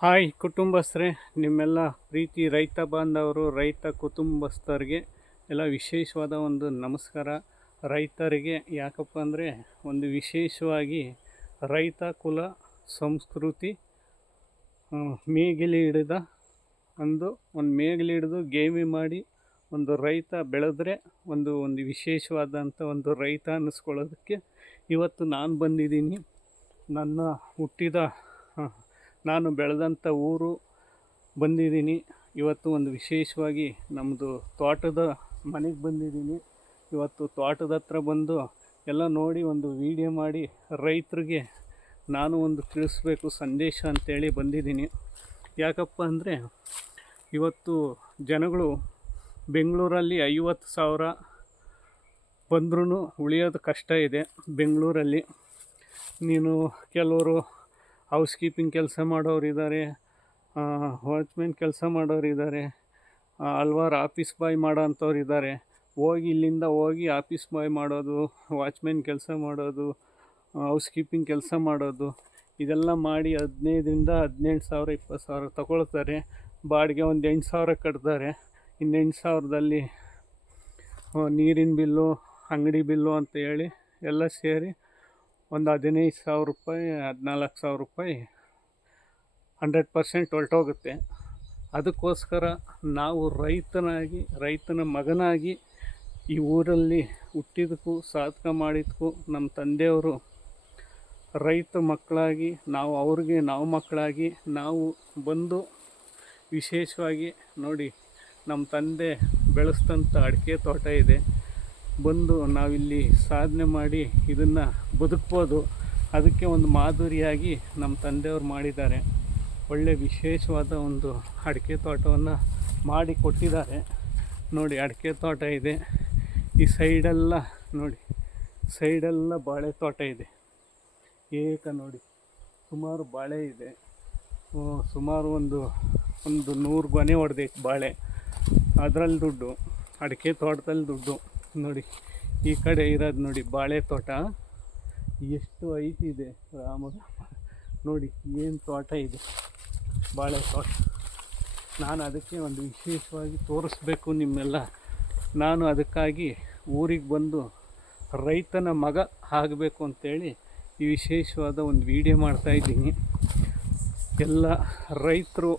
Hi ಕುಟುಂಬಸ್ಥರೇ, ನಿಮ್ಮೆಲ್ಲ ಪ್ರೀತಿ ರೈತ ಬಾಂಧವರು, ರೈತ ಕುಟುಂಬಸ್ಥರಿಗೆ ಎಲ್ಲ ವಿಶೇಷವಾದ ಒಂದು ನಮಸ್ಕಾರ. ರೈತರಿಗೆ ಯಾಕಪ್ಪ ಅಂದರೆ ಒಂದು ವಿಶೇಷವಾಗಿ ರೈತ ಕುಲ ಸಂಸ್ಕೃತಿ ಮೇಗಿಲಿ ಹಿಡಿದ ಒಂದು ಒಂದು ಮೇಗಿಲಿ ಹಿಡಿದು ಗೇಮಿ ಮಾಡಿ ಒಂದು ರೈತ ಬೆಳೆದ್ರೆ ಒಂದು ಒಂದು ವಿಶೇಷವಾದಂಥ ಒಂದು ರೈತ ಅನ್ನಿಸ್ಕೊಳ್ಳೋದಕ್ಕೆ ಇವತ್ತು ನಾನು ಬಂದಿದ್ದೀನಿ. ನನ್ನ ಹುಟ್ಟಿದ ನಾನು ಬೆಳೆದಂಥ ಊರು ಬಂದಿದ್ದೀನಿ. ಇವತ್ತು ಒಂದು ವಿಶೇಷವಾಗಿ ನಮ್ಮದು ತೋಟದ ಮನೆಗೆ ಬಂದಿದ್ದೀನಿ. ಇವತ್ತು ತೋಟದ ಹತ್ರ ಬಂದು ಎಲ್ಲ ನೋಡಿ ಒಂದು ವಿಡಿಯೋ ಮಾಡಿ ರೈತರಿಗೆ ನಾನು ಒಂದು ತಿಳಿಸ್ಬೇಕು ಸಂದೇಶ ಅಂತೇಳಿ ಬಂದಿದ್ದೀನಿ. ಯಾಕಪ್ಪ ಅಂದರೆ ಇವತ್ತು ಜನಗಳು ಬೆಂಗಳೂರಲ್ಲಿ ಐವತ್ತು ಸಾವಿರ ಬಂದ್ರೂ ಉಳಿಯೋದು ಕಷ್ಟ ಇದೆ ಬೆಂಗಳೂರಲ್ಲಿ. ನೀನು ಕೆಲವರು ಹೌಸ್ ಕೀಪಿಂಗ್ ಕೆಲಸ ಮಾಡೋರು ಇದ್ದಾರೆ ವಾಚ್ಮೆನ್ ಕೆಲಸ ಮಾಡೋರು ಇದ್ದಾರೆ ಹಲ್ವಾರು ಆಫೀಸ್ ಬಾಯ್ ಮಾಡೋ ಅಂಥವ್ರು ಇದ್ದಾರೆ. ಹೋಗಿ ಇಲ್ಲಿಂದ ಹೋಗಿ ಆಫೀಸ್ ಬಾಯ್ ಮಾಡೋದು ವಾಚ್ಮೆನ್ ಕೆಲಸ ಮಾಡೋದು ಹೌಸ್ ಕೀಪಿಂಗ್ ಕೆಲಸ ಮಾಡೋದು, ಇದೆಲ್ಲ ಮಾಡಿ ಹದಿನೈದರಿಂದ ಹದಿನೆಂಟು ಸಾವಿರ, ಇಪ್ಪತ್ತು ಸಾವಿರ ತಗೊಳ್ತಾರೆ. ಬಾಡಿಗೆ ಒಂದು ಎಂಟು ಸಾವಿರ ಕಟ್ತಾರೆ. ಇನ್ನೆಂಟು ಸಾವಿರದಲ್ಲಿ ನೀರಿನ ಬಿಲ್ಲು, ಅಂಗಡಿ ಬಿಲ್ಲು ಅಂತ ಹೇಳಿ ಎಲ್ಲ ಸೇರಿ ಒಂದು ಹದಿನೈದು ಸಾವಿರ ರೂಪಾಯಿ, ಹದಿನಾಲ್ಕು ಸಾವಿರ ರೂಪಾಯಿ ಹಂಡ್ರೆಡ್ ಪರ್ಸೆಂಟ್ ಹೊರಟೋಗುತ್ತೆ ಅದಕ್ಕೋಸ್ಕರ ನಾವು ರೈತನಾಗಿ, ರೈತನ ಮಗನಾಗಿ ಈ ಊರಲ್ಲಿ ಹುಟ್ಟಿದಕ್ಕೂ ಸಾಧಕ ಮಾಡಿದ್ದಕ್ಕೂ ನಮ್ಮ ತಂದೆಯವರು ರೈತ ಮಕ್ಕಳಾಗಿ, ನಾವು ಅವ್ರಿಗೆ ನಾವು ಮಕ್ಕಳಾಗಿ, ನಾವು ಬಂದು ವಿಶೇಷವಾಗಿ ನೋಡಿ ನಮ್ಮ ತಂದೆ ಬೆಳೆಸ್ದಂಥ ಅಡಿಕೆ ತೋಟ ಇದೆ. ಬಂದು ನಾವಿಲ್ಲಿ ಸಾಧನೆ ಮಾಡಿ ಇದನ್ನು ಬದುಕ್ಬೋದು. ಅದಕ್ಕೆ ಒಂದು ಮಾದರಿಯಾಗಿ ನಮ್ಮ ತಂದೆಯವರು ಮಾಡಿದ್ದಾರೆ. ಒಳ್ಳೆ ವಿಶೇಷವಾದ ಒಂದು ಅಡಿಕೆ ತೋಟವನ್ನು ಮಾಡಿ ಕೊಟ್ಟಿದ್ದಾರೆ. ನೋಡಿ, ಅಡಿಕೆ ತೋಟ ಇದೆ. ಈ ಸೈಡೆಲ್ಲ ನೋಡಿ, ಸೈಡೆಲ್ಲ ಬಾಳೆ ತೋಟ ಇದೆ. ಏಕ ನೋಡಿ, ಸುಮಾರು ಬಾಳೆ ಇದೆ. ಸುಮಾರು ಒಂದು ಒಂದು ನೂರು ಗೊನೆ ಹೊಡೆದೈತೆ ಬಾಳೆ. ಅದರಲ್ಲಿ ದುಡ್ಡು, ಅಡಿಕೆ ತೋಟದಲ್ಲಿ ದುಡ್ಡು. ನೋಡಿ, ಈ ಕಡೆ ಇರೋದು ನೋಡಿ ಬಾಳೆ ತೋಟ ಎಷ್ಟು ಐತಿ ಇದೆ, ರಾಮ. ನೋಡಿ, ಏನು ತೋಟ ಇದೆ ಬಾಳೆ ತೋಟ ನಾನು ಅದಕ್ಕೆ ಒಂದು ವಿಶೇಷವಾಗಿ ತೋರಿಸ್ಬೇಕು ನಿಮ್ಮೆಲ್ಲ. ನಾನು ಅದಕ್ಕಾಗಿ ಊರಿಗೆ ಬಂದು ರೈತನ ಮಗ ಆಗಬೇಕು ಅಂತೇಳಿ ಈ ವಿಶೇಷವಾದ ಒಂದು ವಿಡಿಯೋ ಮಾಡ್ತಾಯಿದ್ದೀನಿ ಎಲ್ಲ ರೈತರು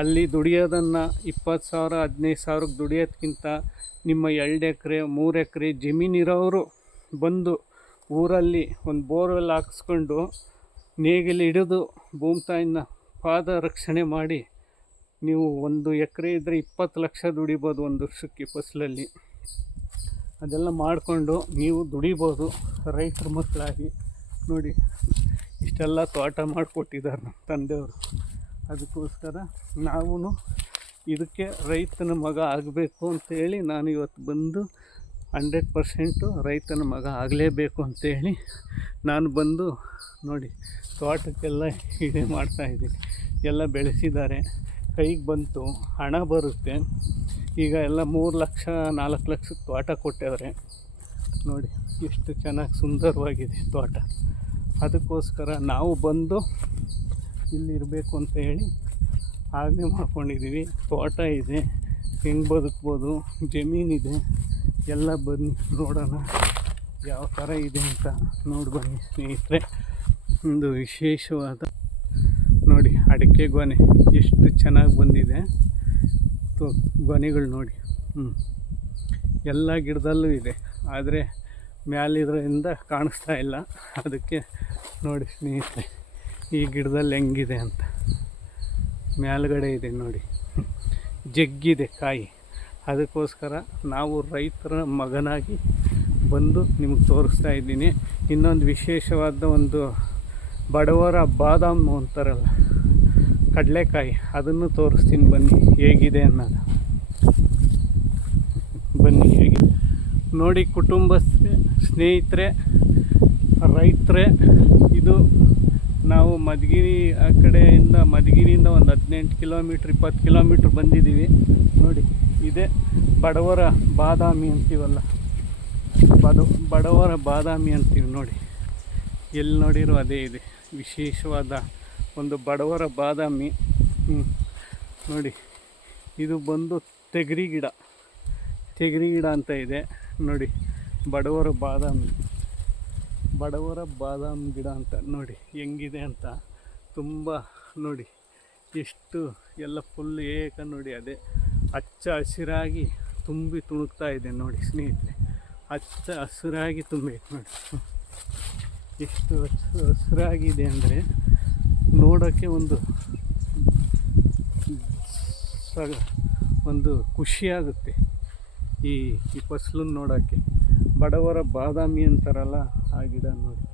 ಅಲ್ಲಿ ದುಡಿಯೋದನ್ನು ಇಪ್ಪತ್ತು ಸಾವಿರ, ಹದಿನೈದು ಸಾವಿರಕ್ಕೆ ದುಡಿಯೋದ್ಕಿಂತ ನಿಮ್ಮ ಎರಡು ಎಕರೆ, ಮೂರು ಎಕರೆ ಜಮೀನಿರೋರು ಬಂದು ಊರಲ್ಲಿ ಒಂದು ಬೋರ್ವೆಲ್ ಹಾಕಿಸ್ಕೊಂಡು ನೇಗಿಲು ಹಿಡಿದು ಭೂಮಿ ತಾಯಿನ ಪಾದ ರಕ್ಷಣೆ ಮಾಡಿ ನೀವು ಒಂದು ಎಕರೆ ಇದ್ದರೆ ಇಪ್ಪತ್ತು ಲಕ್ಷ ದುಡಿಬೋದು ಒಂದು ವರ್ಷಕ್ಕೆ ಫಸಲಲ್ಲಿ. ಅದೆಲ್ಲ ಮಾಡಿಕೊಂಡು ನೀವು ದುಡಿಬೋದು ರೈತರ ಮಕ್ಕಳಾಗಿ. ನೋಡಿ, ಇಷ್ಟೆಲ್ಲ ತೋಟ ಮಾಡಿಕೊಟ್ಟಿದ್ದಾರೆ ನಮ್ಮ ತಂದೆಯವರು. ಅದಕ್ಕೋಸ್ಕರ ನಾವು ಇದಕ್ಕೆ ರೈತನ ಮಗ ಆಗಬೇಕು ಅಂತೇಳಿ ನಾನು ಇವತ್ತು ಬಂದು ಹಂಡ್ರೆಡ್ ಪರ್ಸೆಂಟು ರೈತನ ಮಗ ಆಗಲೇಬೇಕು ಅಂತೇಳಿ ನಾನು ಬಂದು ನೋಡಿ ತೋಟಕ್ಕೆಲ್ಲ ಇದೇ ಮಾಡ್ತಾಯಿದ್ದೀನಿ ಎಲ್ಲ ಬೆಳೆಸಿದ್ದಾರೆ. ಕೈಗೆ ಬಂತು, ಹಣ ಬರುತ್ತೆ. ಈಗ ಎಲ್ಲ ಮೂರು ಲಕ್ಷ, ನಾಲ್ಕು ಲಕ್ಷಕ್ಕೆ ತೋಟ ಕೊಟ್ಟಿದ್ದಾರೆ. ನೋಡಿ ಎಷ್ಟು ಚೆನ್ನಾಗಿ ಸುಂದರವಾಗಿದೆ ತೋಟ. ಅದಕ್ಕೋಸ್ಕರ ನಾವು ಬಂದು ಇಲ್ಲಿರಬೇಕು ಅಂತ ಹೇಳಿ ಆಜ್ಞೆ ಮಾಡ್ಕೊಂಡಿದ್ದೀವಿ. ತೋಟ ಇದೆ, ಹೆಂಗೆ ಬದುಕ್ಬೋದು ಜಮೀನಿದೆ ಎಲ್ಲ ಬನ್ನಿ, ನೋಡೋಣ ಯಾವ ಥರ ಇದೆ ಅಂತ ನೋಡಿ ಬನ್ನಿ ಸ್ನೇಹಿತರೆ. ಒಂದು ವಿಶೇಷವಾದ ನೋಡಿ, ಅಡಿಕೆ ಗೊನೆ ಎಷ್ಟು ಚೆನ್ನಾಗಿ ಬಂದಿದೆ. ತೋ, ಗೊನೆಗಳು ನೋಡಿ. ಹ್ಞೂ ಎಲ್ಲ ಗಿಡದಲ್ಲೂ ಇದೆ, ಆದರೆ ಮ್ಯಾಲಿದ್ರಿಂದ ಕಾಣಿಸ್ತಾ ಇಲ್ಲ. ಅದಕ್ಕೆ ನೋಡಿ ಸ್ನೇಹಿತರೆ. ಈ ಗಿಡದಲ್ಲಿ ಹೆಂಗಿದೆ ಅಂತ. ಮೇಲ್ಗಡೆ ಇದೆ ನೋಡಿ. ಜಗ್ಗಿದೆ ಕಾಯಿ. ಅದಕ್ಕೋಸ್ಕರ ನಾವು ರೈತರ ಮಗನಾಗಿ ಬಂದು ನಿಮಗೆ ತೋರಿಸ್ತಾ ಇದ್ದೀನಿ. ಇನ್ನೊಂದು ವಿಶೇಷವಾದ ಒಂದು ಬಡವರ ಬಾದಾಮು ಅಂತಾರಲ್ಲ, ಕಡಲೆಕಾಯಿ. ಅದನ್ನು ತೋರಿಸ್ತೀನಿ ಬನ್ನಿ, ಹೇಗಿದೆ ಅನ್ನೋದು. ಬನ್ನಿ ಹೇಗೆ ನೋಡಿ ಕುಟುಂಬಸ್ಥರೇ ಸ್ನೇಹಿತರೆ, ರೈತರೇ, ಇದು ನಾವು ಮಧುಗಿರಿ ಆ ಕಡೆಯಿಂದ ಮಧುಗಿರಿಯಿಂದ ಒಂದು ಹದಿನೆಂಟು ಕಿಲೋಮೀಟ್ರ್, ಇಪ್ಪತ್ತು ಕಿಲೋಮೀಟ್ರ್ ಬಂದಿದ್ದೀವಿ. ನೋಡಿ, ಇದೆ ಬಡವರ ಬಾದಾಮಿ ಅಂತೀವಲ್ಲ? ಬಡ ಬಡವರ ಬಾದಾಮಿ ಅಂತೀವಿ ನೋಡಿ. ಎಲ್ಲಿ ನೋಡಿರೋ ಅದೇ ಇದೆ. ವಿಶೇಷವಾದ ಒಂದು ಬಡವರ ಬಾದಾಮಿ. ನೋಡಿ, ಇದು ಬಂದು ತೆಗರಿ ಗಿಡ. ತೆಗರಿ ಗಿಡ ಅಂತ ಇದೆ. ನೋಡಿ, ಬಡವರ ಬಾದಾಮಿ. ಬಡವರ ಬಾದಾಮಿ ಗಿಡ ಅಂತ ನೋಡಿ ಹೆಂಗಿದೆ ಅಂತ ತುಂಬ ನೋಡಿ ಎಷ್ಟು ಎಲ್ಲ ಫುಲ್ ಏಕ ನೋಡಿ ಅದೇ ಹಚ್ಚ ಹಸಿರಾಗಿ ತುಂಬಿ ತುಣುಕ್ತಾ ಇದೆ ನೋಡಿ ಸ್ನೇಹಿತರೆ. ಹಚ್ಚ ಹಸಿರಾಗಿ ತುಂಬೈತೆ ನೋಡಿ. ಎಷ್ಟು ಹಸಿರು ಹಸಿರಾಗಿದೆ ಅಂದರೆ ನೋಡೋಕ್ಕೆ ಒಂದು ಸಗ ಒಂದು ಖುಷಿಯಾಗುತ್ತೆ ಈ ಈ ಫಸಲನ್ನು ನೋಡೋಕ್ಕೆ. ಬಡವರ ಬಾದಾಮಿ ಅಂತಾರಲ್ಲ ಆ ಗಿಡ ನೋಡಿ.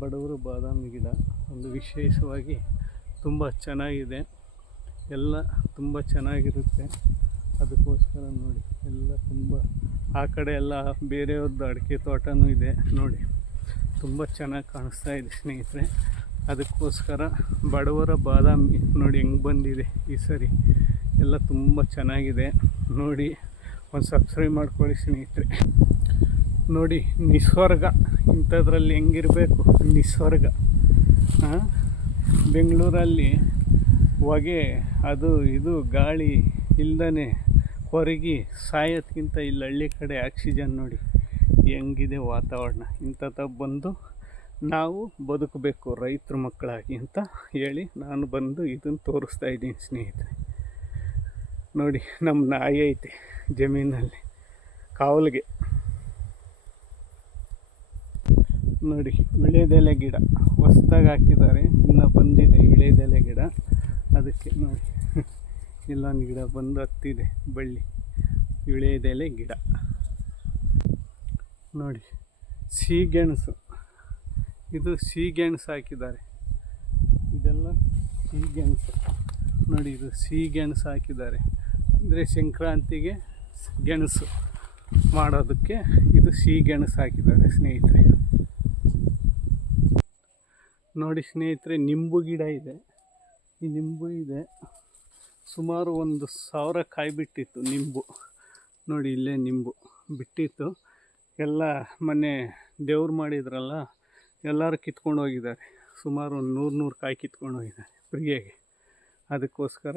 ಬಡವರ ಬಾದಾಮಿ ಗಿಡ. ಒಂದು ವಿಶೇಷವಾಗಿ ತುಂಬ ಚೆನ್ನಾಗಿದೆ. ಎಲ್ಲ ತುಂಬ ಚೆನ್ನಾಗಿರುತ್ತೆ. ಅದಕ್ಕೋಸ್ಕರ ನೋಡಿ. ಎಲ್ಲ ತುಂಬ, ಆ ಕಡೆ ಎಲ್ಲ ಬೇರೆಯವ್ರದ್ದು ಅಡಿಕೆ ತೋಟನೂ ಇದೆ ನೋಡಿ. ತುಂಬ ಚೆನ್ನಾಗಿ ಕಾಣಿಸ್ತಾ ಇದೆ ಸ್ನೇಹಿತರೆ. ಅದಕ್ಕೋಸ್ಕರ ಬಡವರ ಬಾದಾಮಿ ನೋಡಿ ಹೆಂಗೆ ಬಂದಿದೆ ಈ ಸರಿ. ಎಲ್ಲ ತುಂಬ ಚೆನ್ನಾಗಿದೆ. ನೋಡಿ, ಒಂದು ಸಬ್ಸ್ಕ್ರೈಬ್ ಮಾಡ್ಕೊಳ್ಳಿ ಸ್ನೇಹಿತರೆ. ನೋಡಿ, ನಿಸ್ವರ್ಗ. ಇಂಥದ್ರಲ್ಲಿ ಹೆಂಗಿರಬೇಕು? ನಿಸ್ವರ್ಗ. ಬೆಂಗಳೂರಲ್ಲಿ ಹೊಗೆ, ಅದು ಇದು, ಗಾಳಿ ಇಲ್ದೇ ಹೊರಗಿ ಸಾಯೋದ್ಕಿಂತ ಇಲ್ಲಿ ಹಳ್ಳಿ ಕಡೆ ಆಕ್ಸಿಜನ್ ನೋಡಿ. ಹೆಂಗಿದೆ ವಾತಾವರಣ. ಇಂಥದ್ದು ಬಂದು ನಾವು ಬದುಕಬೇಕು ರೈತರ ಮಕ್ಕಳಾಗಿ ಅಂತ ಹೇಳಿ ನಾನು ಬಂದು ಇದನ್ನು ತೋರಿಸ್ತಾ ಇದ್ದೀನಿ ಸ್ನೇಹಿತರೆ. ನೋಡಿ, ನಮ್ಮ ನಾಯಿ ಐತೆ ಜಮೀನಲ್ಲಿ, ಕಾವಲಿಗೆ. ನೋಡಿ, ವಿಳೆದೆಲೆ ಗಿಡ. ಹೊಸ್ದಾಗಿ ಹಾಕಿದ್ದಾರೆ. ಇನ್ನು ಬಂದಿದೆ ವಿಳೆದೆಲೆ ಗಿಡ. ಅದಕ್ಕೆ ನೋಡಿ. ಇಲ್ಲೊಂದು ಗಿಡ ಬಂದು ಹತ್ತಿದೆ, ಬಳ್ಳಿ. ವಿಳೆದೆಲೆ ಗಿಡ. ನೋಡಿ, ಸೀಗೆಣಸು. ಇದು ಸೀಗೆಣಸು ಹಾಕಿದ್ದಾರೆ. ಇದೆಲ್ಲ ಸೀಗೆಣಸು. ನೋಡಿ, ಇದು ಸೀಗೆಣಸು ಹಾಕಿದ್ದಾರೆ. ಅಂದರೆ ಸಂಕ್ರಾಂತಿಗೆ ಗೆಣಸು ಮಾಡೋದಕ್ಕೆ ಇದು ಸಿಹಿ ಗೆಣಸು ಹಾಕಿದ್ದಾರೆ ಸ್ನೇಹಿತರೆ. ನೋಡಿ ಸ್ನೇಹಿತರೆ, ನಿಂಬು ಗಿಡ ಇದೆ. ಈ ನಿಂಬು ಇದೆ. ಸುಮಾರು ಒಂದು ಸಾವಿರ ಕಾಯಿ ಬಿಟ್ಟಿತ್ತು ನಿಂಬು. ನೋಡಿ ಇಲ್ಲೇ ನಿಂಬು ಬಿಟ್ಟಿತ್ತು. ಎಲ್ಲ ಮೊನ್ನೆ ದೇವ್ರು ಮಾಡಿದ್ರಲ್ಲ, ಎಲ್ಲರೂ ಕಿತ್ಕೊಂಡು ಹೋಗಿದ್ದಾರೆ. ಸುಮಾರು ಒಂದು ನೂರು ನೂರು ಕಾಯಿ ಕಿತ್ಕೊಂಡು ಹೋಗಿದ್ದಾರೆ ಫ್ರೀಯಾಗಿ ಅದಕ್ಕೋಸ್ಕರ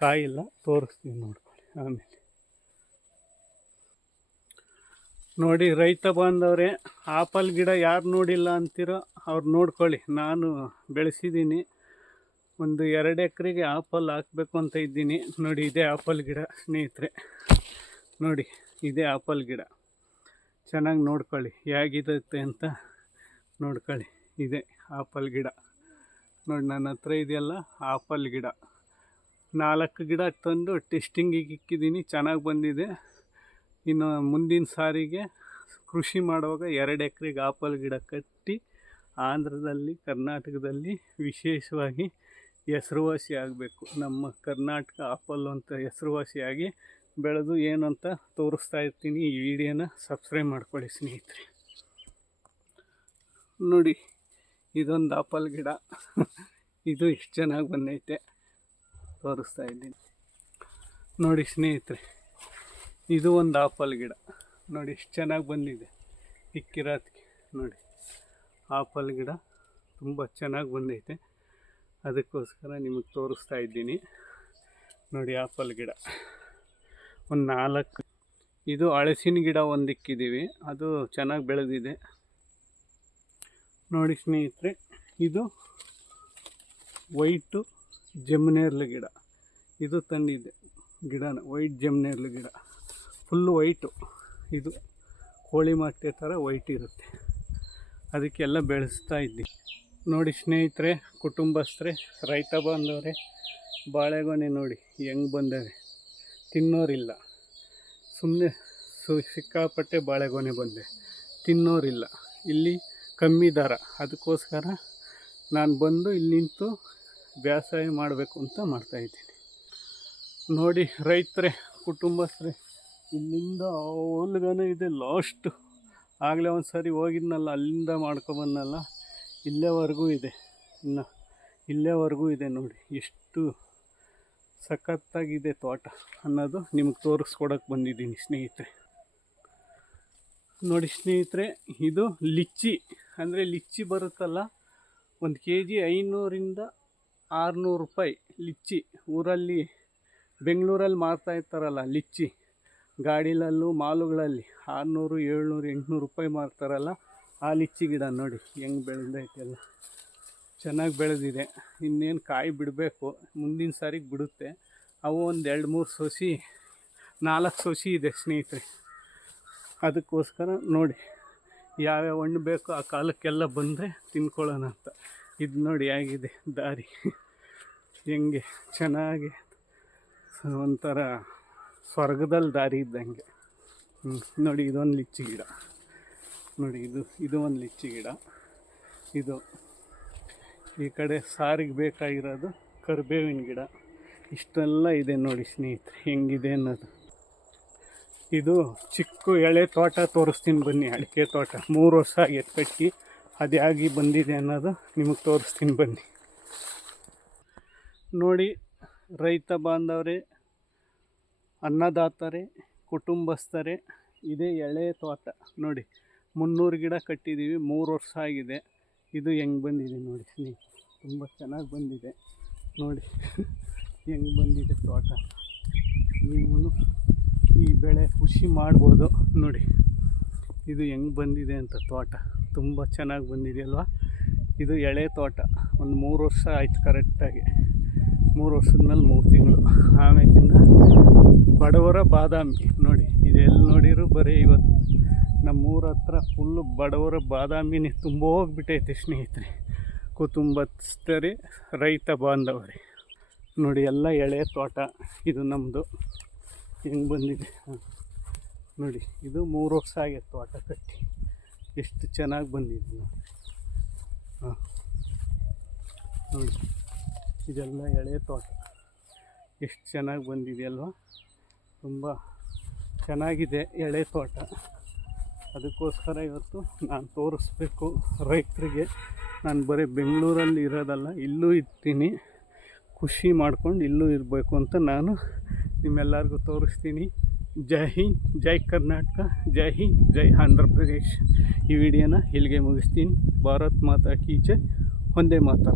ಕಾಯಿಲ್ಲ, ತೋರಿಸ್ತೀವಿ ನೋಡ್ಕೊಳ್ಳಿ ಆಮೇಲೆ. ನೋಡಿ, ರೈತ ಬಾಂಧವರೇ, ಆಪಲ್ ಗಿಡ ಯಾರು ನೋಡಿಲ್ಲ ಅಂತೀರೋ ಅವ್ರು ನೋಡ್ಕೊಳ್ಳಿ. ನಾನು ಬೆಳೆಸಿದ್ದೀನಿ ಒಂದು ಎರಡು ಎಕರೆಗೆ ಆಪಲ್ ಹಾಕಬೇಕು ಅಂತ ಇದ್ದೀನಿ. ನೋಡಿ, ಇದೇ ಆಪಲ್ ಗಿಡ, ಸ್ನೇಹಿತರೆ. ನೋಡಿ, ಇದೇ ಆಪಲ್ ಗಿಡ. ಚೆನ್ನಾಗಿ ನೋಡ್ಕೊಳ್ಳಿ. ಹೇಗಿರುತ್ತೆ ಅಂತ ನೋಡ್ಕೊಳ್ಳಿ. ಇದೆ ಆಪಲ್ ಗಿಡ. ನೋಡಿ, ನನ್ನ ಹತ್ರ ಇದೆಯಲ್ಲ, ಆಪಲ್ ಗಿಡ. ನಾಲ್ಕು ಗಿಡ ತಂದು, ಟೆಸ್ಟಿಂಗಿಗೆ ಇಕ್ಕಿದ್ದೀನಿ. ಚೆನ್ನಾಗಿ ಬಂದಿದೆ. ಇನ್ನು ಮುಂದಿನ ಸಾರಿಗೆ ಕೃಷಿ ಮಾಡುವಾಗ ಎರಡು ಎಕರೆಗೆ ಆಪಲ್ ಗಿಡ ಕಟ್ಟಿ ಆಂಧ್ರದಲ್ಲಿ, ಕರ್ನಾಟಕದಲ್ಲಿ ವಿಶೇಷವಾಗಿ ಹೆಸರುವಾಸಿ ಆಗಬೇಕು. ನಮ್ಮ ಕರ್ನಾಟಕ ಆಪಲ್ ಅಂತ ಹೆಸರುವಾಸಿಯಾಗಿ ಬೆಳೆದು ಏನು ಅಂತ ತೋರಿಸ್ತಾ ಇರ್ತೀನಿ ಈ ವಿಡಿಯೋನ ಸಬ್ಸ್ಕ್ರೈಬ್ ಮಾಡ್ಕೊಳ್ಳಿ ಸ್ನೇಹಿತರೆ. ನೋಡಿ, ಇದೊಂದು ಆಪಲ್ ಗಿಡ. ಇದು ಎಷ್ಟು ಚೆನ್ನಾಗಿ ಬಂದೈತೆ. ತೋರಿಸ್ತಾ ಇದ್ದೀನಿ. ನೋಡಿ ಸ್ನೇಹಿತರೆ ಇದು ಒಂದು ಆಪಲ್ ಗಿಡ. ನೋಡಿ ಎಷ್ಟು ಚೆನ್ನಾಗಿ ಬಂದಿದೆ. ಇಕ್ಕಿರೋದಕ್ಕೆ ನೋಡಿ, ಆಪಲ್ ಗಿಡ ತುಂಬ ಚೆನ್ನಾಗಿ ಬಂದೈತೆ. ಅದಕ್ಕೋಸ್ಕರ ನಿಮಗೆ ತೋರಿಸ್ತಾ ಇದ್ದೀನಿ. ನೋಡಿ, ಆಪಲ್ ಗಿಡ. ಒಂದು ನಾಲ್ಕು ಇದು ಹಳಸಿನ ಗಿಡ ಒಂದಿಕ್ಕಿದ್ದೀವಿ ಅದು ಚೆನ್ನಾಗಿ ಬೆಳೆದಿದೆ. ನೋಡಿ ಸ್ನೇಹಿತರೆ, ಇದು ವೈಟು ಜಮ್ನೇರ್ಲು ಗಿಡ. ಇದು ತಂದಿದ್ದೆ. ಗಿಡನ, ವೈಟ್ ಜಮ್ನೇರ್ಲು ಗಿಡ. ಫುಲ್ಲು ವೈಟು ಇದು ಕೋಳಿ ಮೊಟ್ಟೆ ಥರ ವೈಟ್ ಇರುತ್ತೆ. ಅದಕ್ಕೆಲ್ಲ ಬೆಳೆಸ್ತಾ ಇದ್ದೀನಿ ನೋಡಿ ಸ್ನೇಹಿತರೆ, ಕುಟುಂಬಸ್ಥರೇ, ರೈತ ಬಂದವರೇ, ಬಾಳೆಗೊನೆ ನೋಡಿ ಹೆಂಗೆ ಬಂದವೆ. ತಿನ್ನೋರಿಲ್ಲ. ಸುಮ್ಮನೆ ಸು ಸಿಕ್ಕಾಪಟ್ಟೆ ಬಾಳೆಗೊನೆ ಬಂದೆ. ತಿನ್ನೋರಿಲ್ಲ. ಇಲ್ಲಿ ಕಮ್ಮಿ ದರ. ಅದಕ್ಕೋಸ್ಕರ ನಾನು ಬಂದು ಇಲ್ಲಿ ನಿಂತು ವ್ಯವಸಾಯ ಮಾಡಬೇಕು ಅಂತ ಮಾಡ್ತಾಯಿದ್ದೀನಿ ನೋಡಿ ರೈತರೇ, ಕುಟುಂಬಸ್ಥರೇ ಇಲ್ಲಿಂದ ಓಲ್ಗನ ಇದೆ ಲಾಸ್ಟ್ ಆಗಲೇ ಒಂದು ಸಾರಿ ಹೋಗಿದ್ನಲ್ಲ, ಅಲ್ಲಿಂದ ಮಾಡ್ಕೊಬಂದಲ್ಲ ಇಲ್ಲೇವರೆಗೂ ಇದೆ. ಇನ್ನು ಇಲ್ಲೇವರೆಗೂ ಇದೆ ನೋಡಿ. ಎಷ್ಟು ಸಖತ್ತಾಗಿದೆ ತೋಟ ಅನ್ನೋದು ನಿಮಗೆ ತೋರಿಸ್ಕೊಡಕ್ಕೆ ಬಂದಿದ್ದೀನಿ ಸ್ನೇಹಿತರೆ. ನೋಡಿ ಸ್ನೇಹಿತರೆ, ಇದು ಲಿಚ್ಚಿ. ಅಂದರೆ ಲಿಚ್ಚಿ ಬರುತ್ತಲ್ಲ, ಒಂದು ಕೆ ಜಿ ಐನೂರಿಂದ ಆರುನೂರು ರೂಪಾಯಿ ಲಿಚ್ಚಿ. ಊರಲ್ಲಿ, ಬೆಂಗಳೂರಲ್ಲಿ ಮಾರ್ತಾಯಿರ್ತಾರಲ್ಲ ಲಿಚ್ಚಿ. ಗಾಡಿಲಲ್ಲೂ ಮಾಲುಗಳಲ್ಲಿ ಆರುನೂರು, ಏಳ್ನೂರು, ಎಂಟುನೂರು ರೂಪಾಯಿ ಮಾರ್ತಾರಲ್ಲ, ಆ ಲಿಚ್ಚಿ ಗಿಡ ನೋಡಿ, ಹೆಂಗೆ ಬೆಳೆದೈತೆಲ್ಲ. ಚೆನ್ನಾಗಿ ಬೆಳೆದಿದೆ. ಇನ್ನೇನು ಕಾಯಿ ಬಿಡಬೇಕು, ಮುಂದಿನ ಸಾರಿಗೆ ಬಿಡುತ್ತೆ. ಅವು ಒಂದು ಎರಡು ಮೂರು ಸೊಸಿ, ನಾಲ್ಕು ಸೊಸಿ ಇದೆ ಸ್ನೇಹಿತರೆ. ಅದಕ್ಕೋಸ್ಕರ ನೋಡಿ, ಯಾವ್ಯಾವ ಹಣ್ಣು ಬೇಕೋ ಆ ಕಾಲಕ್ಕೆಲ್ಲ ಬಂದರೆ ತಿನ್ಕೊಳ್ಳೋಣ ಅಂತ. ಇದು ನೋಡಿ ಹೇಗಿದೆ ದಾರಿ. ಹೆಂಗೆ ಚೆನ್ನಾಗಿ ಒಂಥರ ಸ್ವರ್ಗದಲ್ಲಿ ದಾರಿ ಇದ್ದಂಗೆ. ಹ್ಞೂ ನೋಡಿ, ಇದೊಂದು ಲಿಚ್ಚಿ ಗಿಡ. ನೋಡಿ, ಇದು ಇದು ಒಂದು ಲಿಚ್ಚಿ ಗಿಡ. ಇದು ಈ ಕಡೆ ಸಾರಿಗೆ ಬೇಕಾಗಿರೋದು ಕರಿಬೇವಿನ ಗಿಡ. ಇಷ್ಟೆಲ್ಲ ಇದೆ ನೋಡಿ ಸ್ನೇಹಿತರೆ, ಹೆಂಗಿದೆ ಅನ್ನೋದು. ಇದು ಚಿಕ್ಕ ಎಳೆ ತೋಟ ತೋರಿಸ್ತೀನಿ ಬನ್ನಿ, ಅಡಿಕೆ ತೋಟ. ಮೂರು ವರ್ಷ ಆಗೈತೆ ಕಟ್ಟಿ ಅದ್ಯಾಗಿ ಬಂದಿದೆ ಅನ್ನೋದು ನಿಮಗೆ ತೋರಿಸ್ತೀನಿ ಬನ್ನಿ. ನೋಡಿ, ರೈತ ಬಾಂಧವರೇ ಅನ್ನದಾತರೇ, ಕುಟುಂಬಸ್ಥರೇ, ಇದೇ ಎಳೆ ತೋಟ. ನೋಡಿ, ಮುನ್ನೂರು ಗಿಡ ಕಟ್ಟಿದ್ದೀವಿ, ಮೂರು ವರ್ಷ ಆಗಿದೆ. ಇದು ಹೆಂಗೆ ಬಂದಿದೆ ನೋಡಿ ಸ್ನೇಹಿತರೆ ತುಂಬ ಚೆನ್ನಾಗಿ ಬಂದಿದೆ. ನೋಡಿ, ಹೆಂಗೆ ಬಂದಿದೆ ತೋಟ. ನೀವು ಈ ಬೆಳೆ ಖುಷಿ ಮಾಡ್ಬೋದು. ನೋಡಿ, ಇದು ಹೆಂಗೆ ಬಂದಿದೆ ಅಂತ ತೋಟ. ತುಂಬ ಚೆನ್ನಾಗಿ ಬಂದಿದೆ ಅಲ್ವಾ? ಇದು ಎಳೆ ತೋಟ. ಒಂದು ಮೂರು ವರ್ಷ ಆಯ್ತು ಕರೆಕ್ಟಾಗಿ ಮೂರು ವರ್ಷದ ಮೇಲೆ ಮೂರು ತಿಂಗಳು. ಆಮೇಲಿಂದ ಬಡವರ ಬಾದಾಮಿ. ನೋಡಿ, ಇದೆಲ್ಲಿ ನೋಡಿರು ಬರೀ ಇವತ್ತು ನಮ್ಮೂರ ಹತ್ರ ಫುಲ್ಲು ಬಡವರ ಬಾದಾಮಿನೇ ತುಂಬ ಹೋಗ್ಬಿಟ್ಟೈತೆ ಸ್ನೇಹಿತರೆ. ಕುಟುಂಬಸ್ಥರೇ, ರೈತ ಬಾಂಧವರಿ. ನೋಡಿ, ಎಲ್ಲ ಎಳೆ ತೋಟ ಇದು ನಮ್ಮದು ಹೆಂಗೆ ಬಂದಿದೆ. ನೋಡಿ, ಇದು ಮೂರು ವರ್ಷ ಆಗೈತೆ ತೋಟ ಕಟ್ಟಿ. ಎಷ್ಟು ಚೆನ್ನಾಗಿ ಬಂದಿದೆ ನೋಡಿ. ಹಾಂ. ನೋಡಿ, ಇದೆಲ್ಲ ಎಳೆ ತೋಟ. ಎಷ್ಟು ಚೆನ್ನಾಗಿ ಬಂದಿದೆ ಅಲ್ವಾ? ತುಂಬ ಚೆನ್ನಾಗಿದೆ ಎಳೆ ತೋಟ. ಅದಕ್ಕೋಸ್ಕರ ಇವತ್ತು ನಾನು ತೋರಿಸ್ಬೇಕು ರೈತರಿಗೆ. ನಾನು ಬರೀ ಬೆಂಗಳೂರಲ್ಲಿ ಇರೋದಲ್ಲ, ಇಲ್ಲೂ ಇರ್ತೀನಿ. ಖುಷಿ ಮಾಡ್ಕೊಂಡು ಇಲ್ಲೂ ಇರಬೇಕು ಅಂತ ನಾನು ನಿಮ್ಮೆಲ್ಲರಿಗೂ ತೋರಿಸ್ತೀನಿ. ಜೈ ಹಿಂದ್, ಜೈ ಕರ್ನಾಟಕ, ಜೈ ಹಿಂದ್, ಜೈ ಆಂಧ್ರ ಪ್ರದೇಶ್. ಈ ವಿಡಿಯೋನ ಇಲ್ಲಿಗೆ ಮುಗಿಸ್ತೀನಿ. ಭಾರತ್ ಮಾತಾ ಕೀಚೆ ಒಂದೇ ಮಾತಾ.